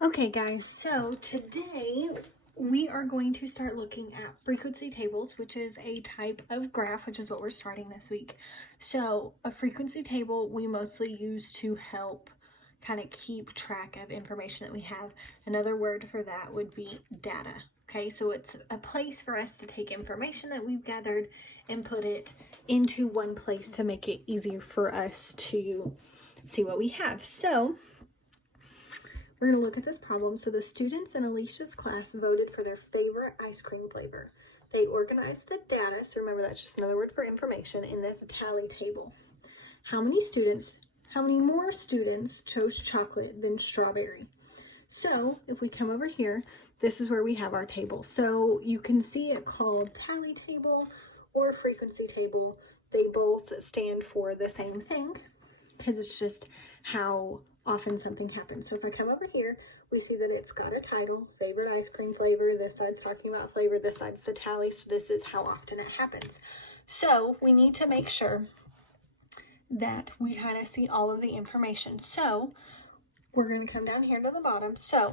Okay guys, so today we are going to start looking at frequency tables, which is a type of graph, which is what we're starting this week. So a frequency table we mostly use to help kind of keep track of information that we have. Another word for that would be data. Okay, so it's a place for us to take information that we've gathered and put it into one place to make it easier for us to see what we have. So we're going to look at this problem. So the students in Alicia's class voted for their favorite ice cream flavor. They organized the data, so remember that's just another word for information, in this tally table. How many more students chose chocolate than strawberry? So if we come over here, this is where we have our table. So you can see it called tally table or frequency table. They both stand for the same thing because it's just how often something happens. So if I come over here, we see that it's got a title, favorite ice cream flavor. This side's talking about flavor, this side's the tally. So this is how often it happens. So we need to make sure that we kind of see all of the information. So we're going to come down here to the bottom. So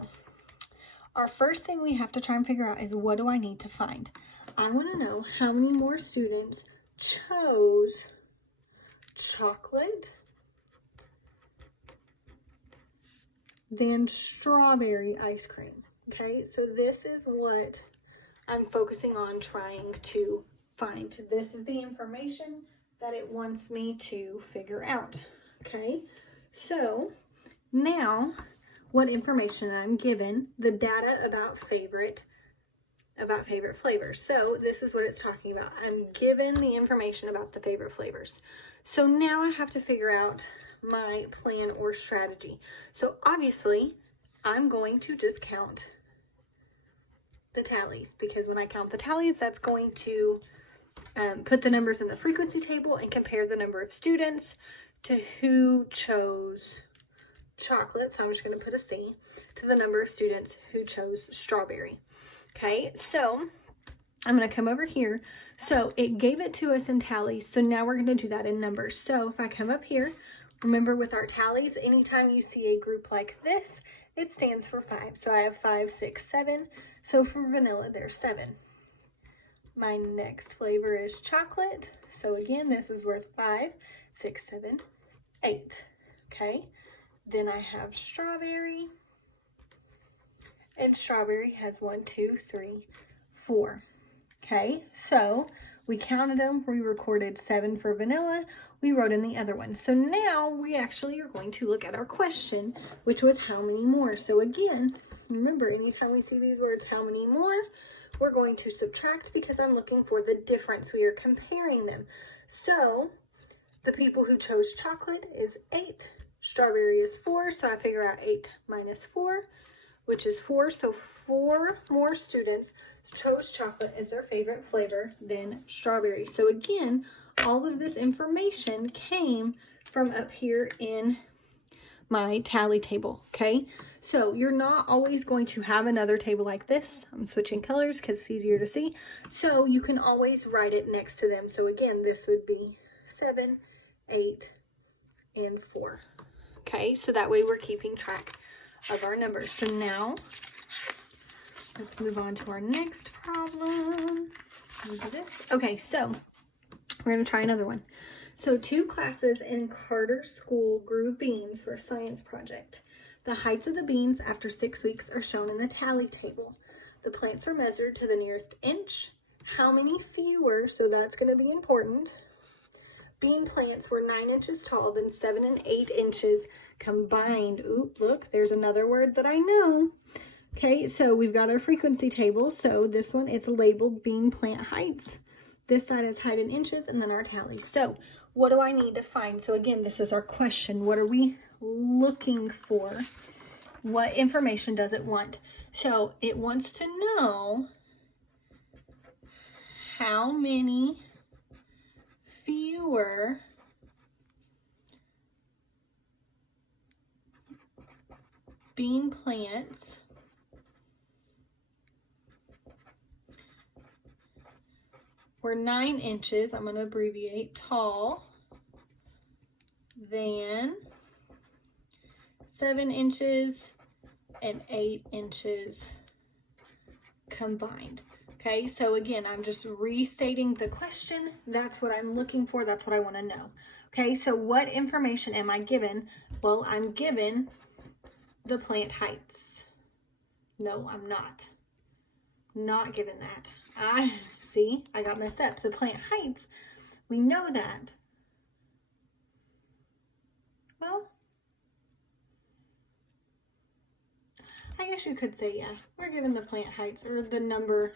our first thing we have to try and figure out is, what do I need to find? I want to know how many more students chose chocolate than strawberry ice cream. Okay, so this is what I'm focusing on trying to find. This is the information that it wants me to figure out. Okay, so now what information I'm given? The data about favorite flavors. So this is what it's talking about. I'm given the information about the favorite flavors. So now I have to figure out my plan or strategy. So obviously, I'm going to just count the tallies, because when I count the tallies, that's going to put the numbers in the frequency table and compare the number of students to who chose chocolate. So I'm just going to put a C to the number of students who chose strawberry. Okay, so I'm going to come over here. So it gave it to us in tallies. So now we're going to do that in numbers. So if I come up here, remember with our tallies, anytime you see a group like this, it stands for 5. So I have 5, 6, 7. So for vanilla, there's 7. My next flavor is chocolate. So again, this is worth 5, 6, 7, 8. Okay. Then I have strawberry. And strawberry has 1, 2, 3, 4. Okay, so we counted them. We recorded 7 for vanilla. We wrote in the other one. So now we actually are going to look at our question, which was how many more. So again, remember, anytime we see these words, how many more, we're going to subtract because I'm looking for the difference. We are comparing them. So the people who chose chocolate is 8. Strawberry is 4. So I figure out 8 minus 4, which is 4. So 4 more students chose chocolate as their favorite flavor than strawberry. So again, all of this information came from up here in my tally table. Okay, so you're not always going to have another table like this. I'm switching colors because it's easier to see. So you can always write it next to them. So again, this would be 7, 8, and 4. Okay, so that way we're keeping track of our numbers. So now let's move on to our next problem. Okay, so we're going to try another one. So 2 classes in Carter School grew beans for a science project. The heights of the beans after 6 weeks are shown in the tally table. The plants were measured to the nearest inch. How many fewer, so that's going to be important, bean plants were 9 inches tall than 7 and 8 inches combined? Ooh, look, there's another word that I know. Okay, so we've got our frequency table. So this one, it's labeled bean plant heights. This side is height in inches, and then our tally. So what do I need to find? So again, this is our question. What are we looking for? What information does it want? So it wants to know how many fewer bean plants were 9 inches, I'm going to abbreviate, tall than 7 inches and 8 inches combined. Okay, so again, I'm just restating the question. That's what I'm looking for. That's what I want to know. Okay, so what information am I given? Well, I'm given the plant heights. No, I'm not. Not given that. I got messed up. The plant heights, we know that. Well, I guess you could say, yeah, we're given the plant heights, or the number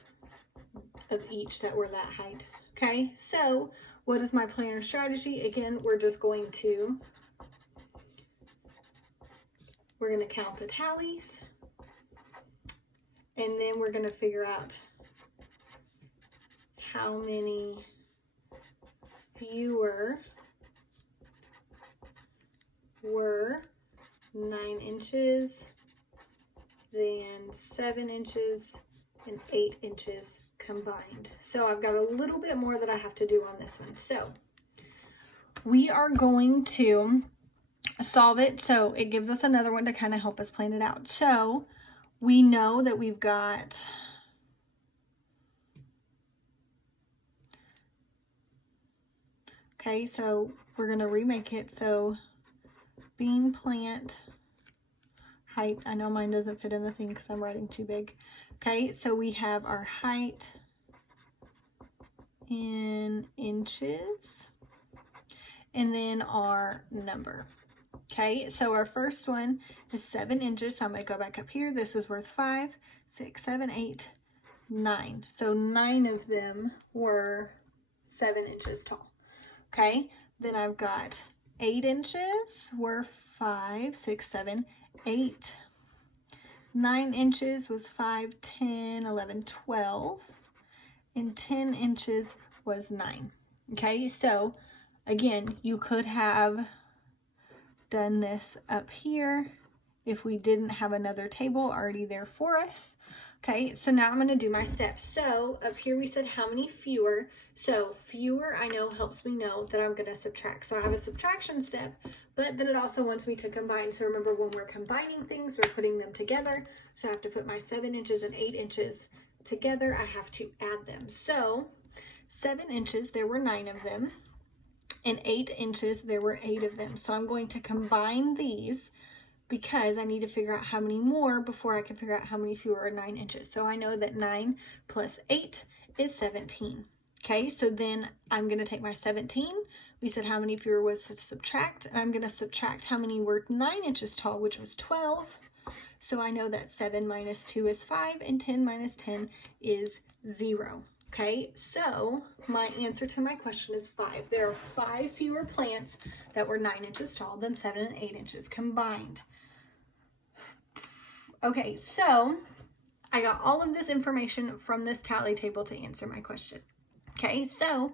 of each that were that height. Okay, so what is my planner strategy? Again, we're going to count the tallies, and then we're going to figure out how many fewer were 9 inches than 7 inches and 8 inches combined. So I've got a little bit more that I have to do on this one. So we are going to solve it. So it gives us another one to kind of help us plan it out. So we know that we've got okay, so we're going to remake it. So bean plant height, I know mine doesn't fit in the thing because I'm writing too big. Okay, so we have our height in inches and then our number. Okay, so our first one is 7 inches. So I'm going to go back up here. This is worth 5, 6, 7, 8, 9. So 9 of them were 7 inches tall. Okay, then I've got 8 inches were 5, 6, 7, 8. 9 inches was 5, 10, 11, 12. And 10 inches was 9. Okay, so again, you could have done this up here if we didn't have another table already there for us. Okay, so now I'm going to do my steps. So up here we said how many fewer. So fewer I know helps me know that I'm going to subtract. So I have a subtraction step, but then it also wants me to combine. So remember, when we're combining things, we're putting them together. So I have to put my 7 inches and 8 inches together. I have to add them. So 7 inches, there were 9 of them. And 8 inches, there were 8 of them. So I'm going to combine these because I need to figure out how many more before I can figure out how many fewer are 9 inches. So I know that 9 plus 8 is 17. Okay, so then I'm going to take my 17. We said how many fewer was to subtract. And I'm going to subtract how many were 9 inches tall, which was 12. So I know that 7 minus 2 is 5, and 10 minus 10 is 0. Okay, so my answer to my question is 5. There are 5 fewer plants that were 9 inches tall than 7 and 8 inches combined. Okay, so I got all of this information from this tally table to answer my question. Okay, so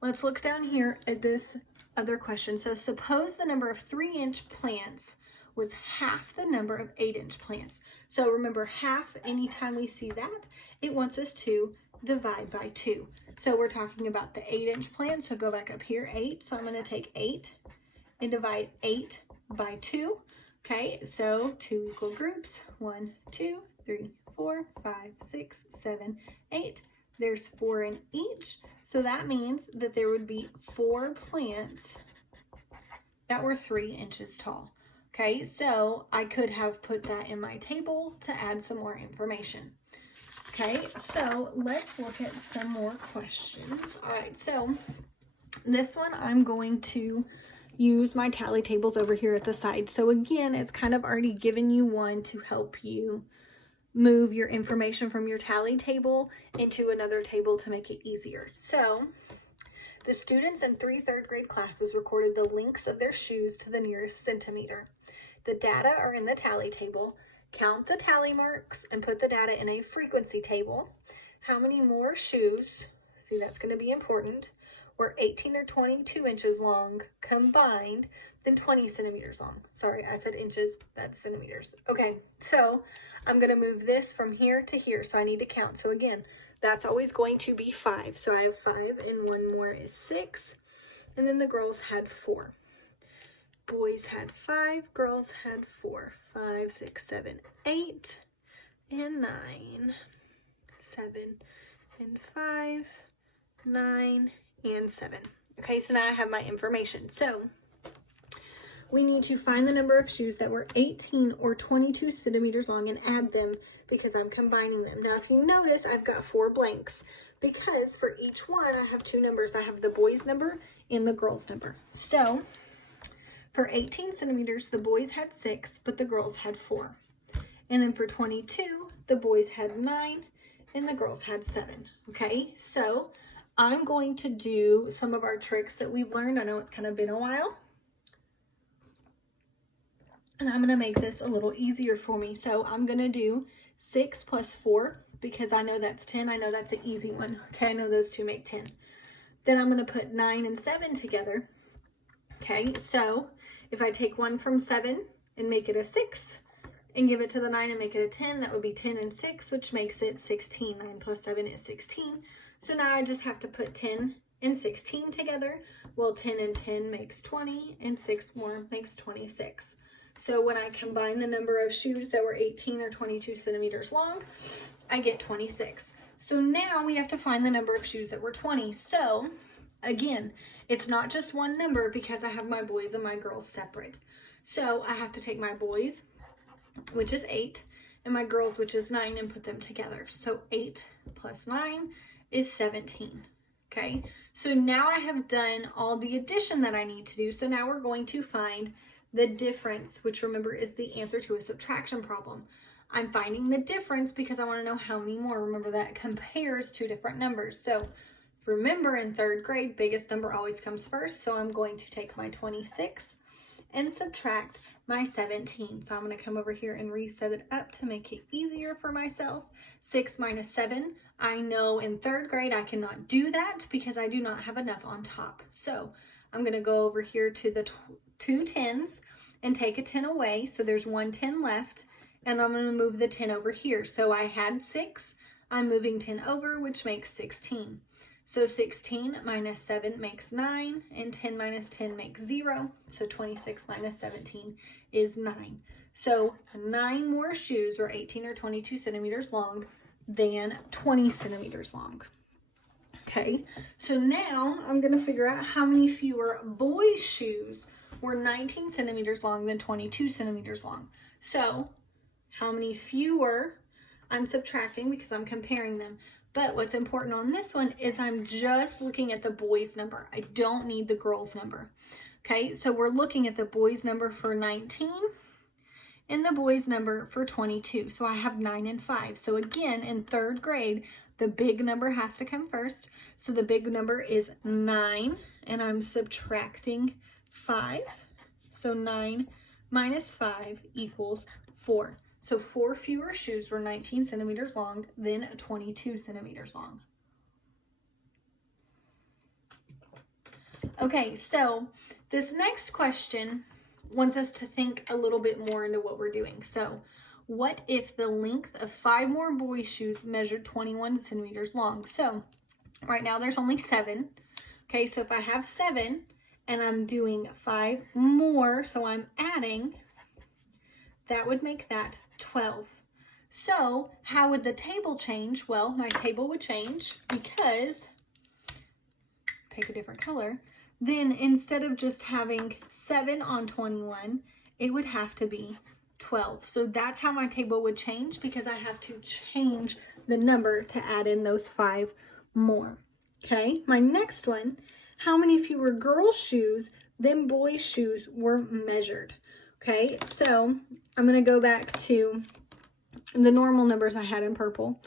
let's look down here at this other question. So suppose the number of 3-inch plants was half the number of 8-inch plants. So remember, half, anytime we see that, it wants us to divide by 2. So we're talking about the 8-inch plant. So go back up here, 8. So I'm going to take 8 and divide 8 by 2. Okay, so 2 equal groups. 1, 2, 3, 4, 5, 6, 7, 8. There's 4 in each. So that means that there would be 4 plants that were 3 inches tall. Okay, so I could have put that in my table to add some more information. Okay, so let's look at some more questions. All right, so this one I'm going to use my tally tables over here at the side. So again, it's kind of already given you one to help you move your information from your tally table into another table to make it easier. So the students in 3 third-grade classes recorded the lengths of their shoes to the nearest centimeter. The data are in the tally table. Count the tally marks and put the data in a frequency table. How many more shoes, see that's going to be important, were 18 or 22 inches long combined than 20 centimeters long. Sorry, I said inches, that's centimeters. Okay, so I'm going to move this from here to here, so I need to count. So again, that's always going to be 5. So I have 5 and 1 more is 6. And then the girls had 4. boys had 5, girls had 4. 5, 6, 7, 8, and 9. 7 and 5, 9, and 7. Okay, so now I have my information. So we need to find the number of shoes that were 18 or 22 centimeters long and add them because I'm combining them. Now, if you notice, I've got 4 blanks because for each one, I have 2 numbers. I have the boys' number and the girls' number. So for 18 centimeters, the boys had 6, but the girls had 4. And then for 22, the boys had 9 and the girls had 7. Okay, so I'm going to do some of our tricks that we've learned. I know it's kind of been a while. And I'm going to make this a little easier for me. So I'm going to do 6 plus 4 because I know that's 10. I know that's an easy one. Okay, I know those two make 10. Then I'm going to put 9 and 7 together. Okay, so if I take one from 7 and make it a 6 and give it to the 9 and make it a 10, that would be 10 and 6, which makes it 16. 9 plus 7 is 16. So now I just have to put 10 and 16 together. Well, 10 and 10 makes 20, and 6 more makes 26. So when I combine the number of shoes that were 18 or 22 centimeters long, I get 26. So now we have to find the number of shoes that were 20. So again, it's not just one number because I have my boys and my girls separate. So I have to take my boys, which is 8, and my girls, which is 9, and put them together. So 8 plus 9 is 17. Okay, so now I have done all the addition that I need to do. So now we're going to find the difference, which remember is the answer to a subtraction problem. I'm finding the difference because I want to know how many more. Remember that compares two different numbers. So remember in 3rd grade, biggest number always comes first. So I'm going to take my 26 and subtract my 17. So I'm going to come over here and reset it up to make it easier for myself. 6 minus 7. I know in 3rd grade I cannot do that because I do not have enough on top. So I'm going to go over here to the 2 10s and take a 10 away. So there's 1 10 left, and I'm going to move the 10 over here. So I had 6. I'm moving 10 over, which makes 16. So 16 minus 7 makes 9, and 10 minus 10 makes 0. So 26 minus 17 is 9. So 9 more shoes are 18 or 22 centimeters long than 20 centimeters long. Okay, so now I'm going to figure out how many fewer boys' shoes were 19 centimeters long than 22 centimeters long. So how many fewer, I'm subtracting because I'm comparing them. But what's important on this one is I'm just looking at the boys' number. I don't need the girls' number. Okay, so we're looking at the boys' number for 19 and the boys' number for 22. So I have 9 and 5. So again, in 3rd grade, the big number has to come first. So the big number is 9, and I'm subtracting 5. So 9 minus 5 equals 4. So 4 fewer shoes were 19 centimeters long than 22 centimeters long. Okay, so this next question wants us to think a little bit more into what we're doing. So what if the length of 5 more boys' shoes measured 21 centimeters long? So right now there's only 7. Okay, so if I have 7 and I'm doing 5 more, so I'm adding, that would make that 12. So how would the table change? Well, my table would change because, pick a different color, then instead of just having 7 on 21, it would have to be 12. So that's how my table would change because I have to change the number to add in those 5 more. Okay, my next one, how many fewer girls' shoes than boys' shoes were measured? Okay, so I'm going to go back to the normal numbers I had in purple.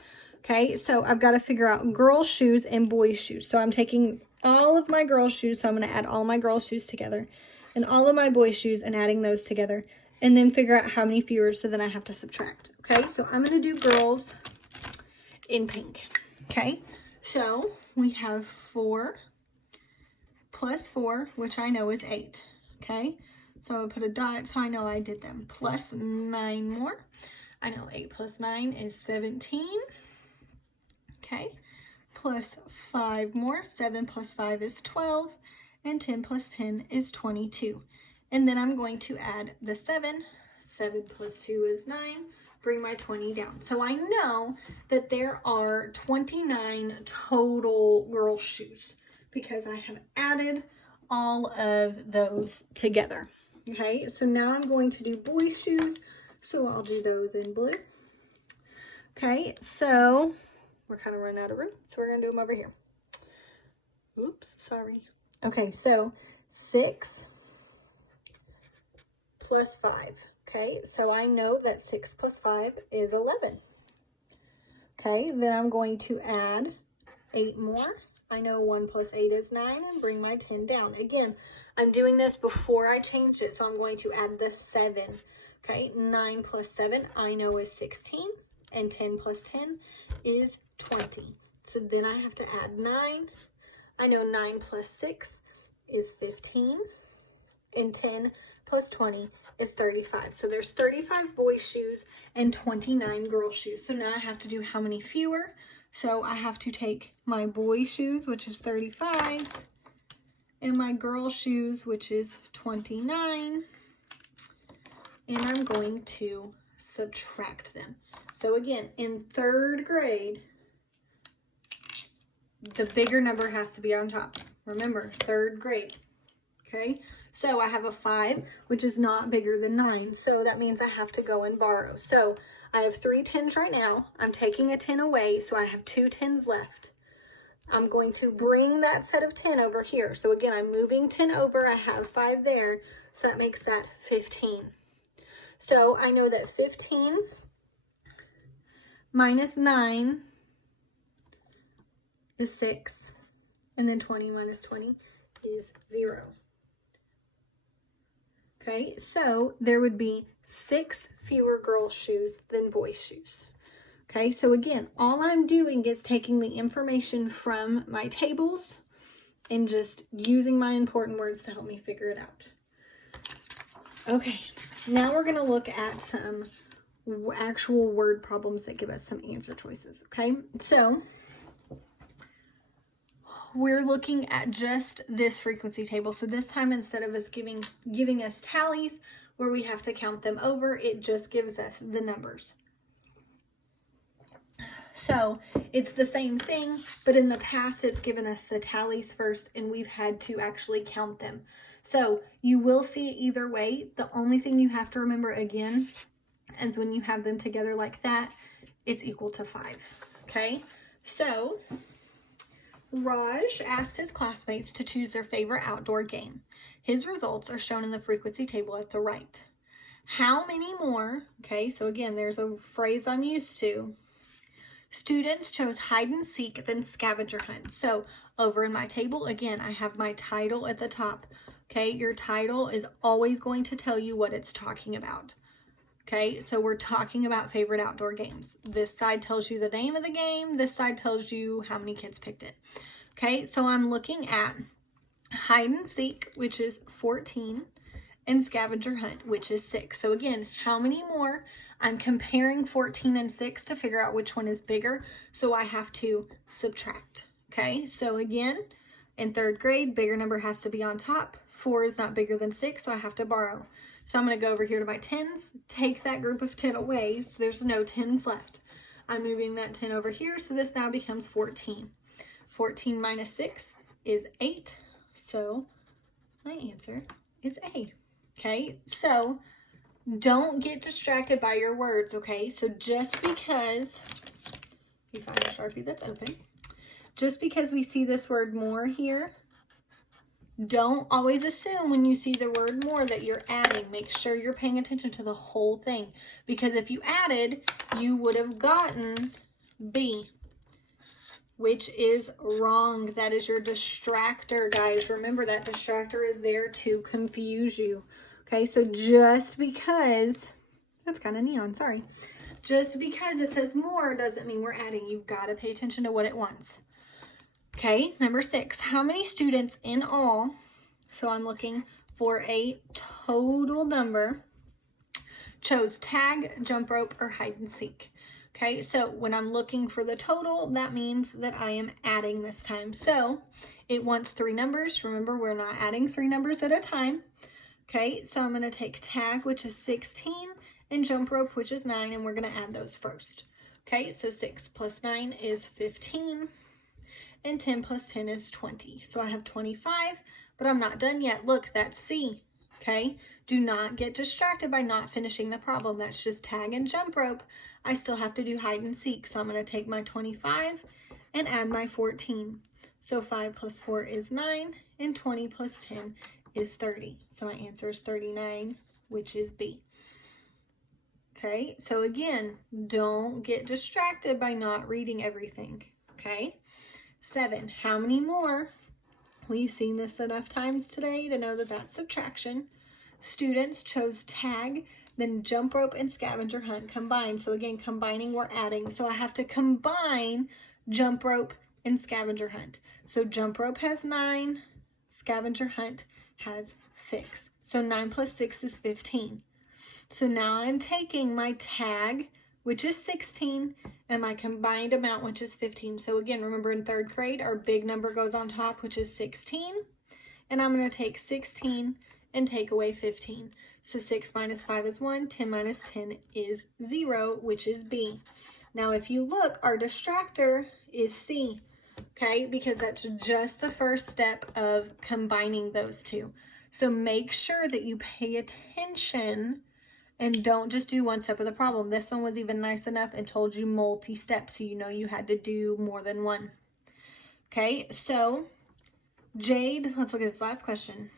Okay, so I've got to figure out girls' shoes and boys' shoes. So I'm taking all of my girls' shoes, so I'm going to add all my girls' shoes together, and all of my boys' shoes and adding those together, and then figure out how many fewer, so then I have to subtract. Okay, so I'm going to do girls in pink. Okay, so we have 4 plus 4, which I know is 8. Okay, so I'm going to put a dot so I know I did them. Plus 9 more. I know 8 plus 9 is 17. Okay, plus 5 more. 7 plus 5 is 12. And 10 plus 10 is 22. And then I'm going to add the 7. 7 plus 2 is 9. Bring my 20 down. So I know that there are 29 total girls' shoes because I have added all of those together. Okay, so now I'm going to do boys' shoes. So I'll do those in blue. Okay, so we're kind of running out of room. So we're going to do them over here. Oops, sorry. Okay, so 6 plus 5. Okay, so I know that 6 plus 5 is 11. Okay, then I'm going to add 8 more. I know 1 plus 8 is 9 and bring my 10 down. Again, I'm doing this before I changed it, so I'm going to add the 7. Okay, 9 plus 7 I know is 16, and 10 plus 10 is 20. So then I have to add 9. I know 9 plus 6 is 15, and 10 plus 20 is 35. So there's 35 boys' shoes and 29 girls' shoes. So now I have to do how many fewer? So I have to take my boys' shoes, which is 35, and my girls' shoes, which is 29, and I'm going to subtract them. So again, in 3rd grade, the bigger number has to be on top. Remember, 3rd grade. Okay, so I have a 5, which is not bigger than 9. So that means I have to go and borrow. So I have 3 10s right now. I'm taking a 10 away, so I have 2 10s left. I'm going to bring that set of 10 over here. So again, I'm moving 10 over. I have 5 there, so that makes that 15. So I know that 15 minus 9 is 6, and then 20 minus 20 is 0. Okay, so there would be 6 fewer girls' shoes than boys' shoes. Okay, so again, all I'm doing is taking the information from my tables and just using my important words to help me figure it out. Okay, now we're going to look at some actual word problems that give us some answer choices. Okay, so we're looking at just this frequency table. So this time, instead of us giving us tallies where we have to count them over, it just gives us the numbers. So it's the same thing, but in the past, it's given us the tallies first, and we've had to actually count them. So you will see it either way. The only thing you have to remember again is when you have them together like that, it's equal to 5. Okay, so Raj asked his classmates to choose their favorite outdoor game. His results are shown in the frequency table at the right. How many more? Okay, so again, there's a phrase I'm used to. Students chose hide and seek, then scavenger hunt. So over in my table, again, I have my title at the top. Okay, your title is always going to tell you what it's talking about. Okay, so we're talking about favorite outdoor games. This side tells you the name of the game. This side tells you how many kids picked it. Okay, so I'm looking at hide and seek, which is 14, and scavenger hunt, which is 6. So again, how many more? I'm comparing 14 and 6 to figure out which one is bigger. So I have to subtract. Okay, so again, in 3rd grade, bigger number has to be on top. 4 is not bigger than 6, so I have to borrow. So I'm going to go over here to my 10s, take that group of 10 away, so there's no 10s left. I'm moving that 10 over here, so this now becomes 14. 14 minus 6 is 8, so my answer is A. Okay, so don't get distracted by your words, okay? So just because, you find a Sharpie that's open, just because we see this word more here, don't always assume when you see the word more that you're adding. Make sure you're paying attention to the whole thing. Because if you added, you would have gotten B, which is wrong. That is your distractor, guys. Remember, that distractor is there to confuse you. Okay, so just because, that's kind of neon, sorry. Just because it says more doesn't mean we're adding. You've got to pay attention to what it wants. Okay, number 6, how many students in all, so I'm looking for a total number, chose tag, jump rope, or hide and seek? Okay, so when I'm looking for the total, that means that I am adding this time. So it wants 3 numbers. Remember, we're not adding 3 numbers at a time. Okay, so I'm going to take tag, which is 16, and jump rope, which is 9, and we're going to add those first. Okay, so 6 plus 9 is 15, and 10 plus 10 is 20. So I have 25, but I'm not done yet. Look, that's C. Okay, do not get distracted by not finishing the problem. That's just tag and jump rope. I still have to do hide and seek. So I'm going to take my 25 and add my 14. So 5 plus 4 is 9, and 20 plus 10 is 30. So my answer is 39, which is B. Okay, so again, don't get distracted by not reading everything. Okay, 7. How many more? We've seen this enough times today to know that that's subtraction. Students chose tag, then jump rope and scavenger hunt combined. So again, combining, we're adding. So I have to combine jump rope and scavenger hunt. So jump rope has 9, scavenger hunt has 6. So 9 plus 6 is 15. So now I'm taking my tag, which is 16, and my combined amount, which is 15. So again, remember in 3rd grade, our big number goes on top, which is 16. And I'm going to take 16 and take away 15. So 6 minus 5 is 1, 10 minus 10 is 0, which is B. Now if you look, our distractor is C, okay? Because that's just the first step of combining those two. So make sure that you pay attention and don't just do one step of the problem. This one was even nice enough and told you multi-step, so you know you had to do more than one. Okay, so Jade, let's look at this last question.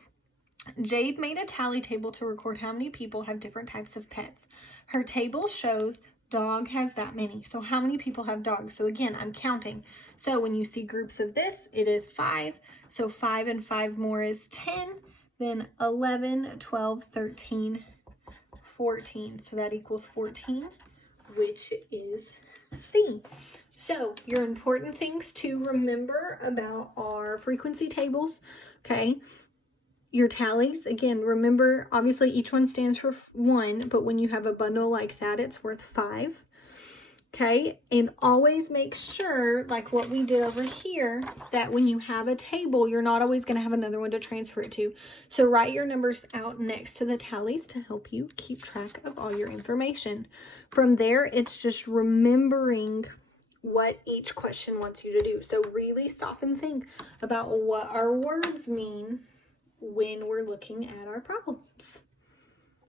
Jade made a tally table to record how many people have different types of pets. Her table shows dog has that many. So how many people have dogs? So again, I'm counting. So when you see groups of this, it is 5. So 5 and 5 more is 10. Then 11, 12, 13, 14. So that equals 14, which is C. So your important things to remember about our frequency tables, okay? Your tallies, again, remember, obviously each one stands for 1, but when you have a bundle like that, it's worth 5. Okay, and always make sure, like what we did over here, that when you have a table, you're not always going to have another one to transfer it to. So write your numbers out next to the tallies to help you keep track of all your information. From there, it's just remembering what each question wants you to do. So really stop and think about what our words mean when we're looking at our problems.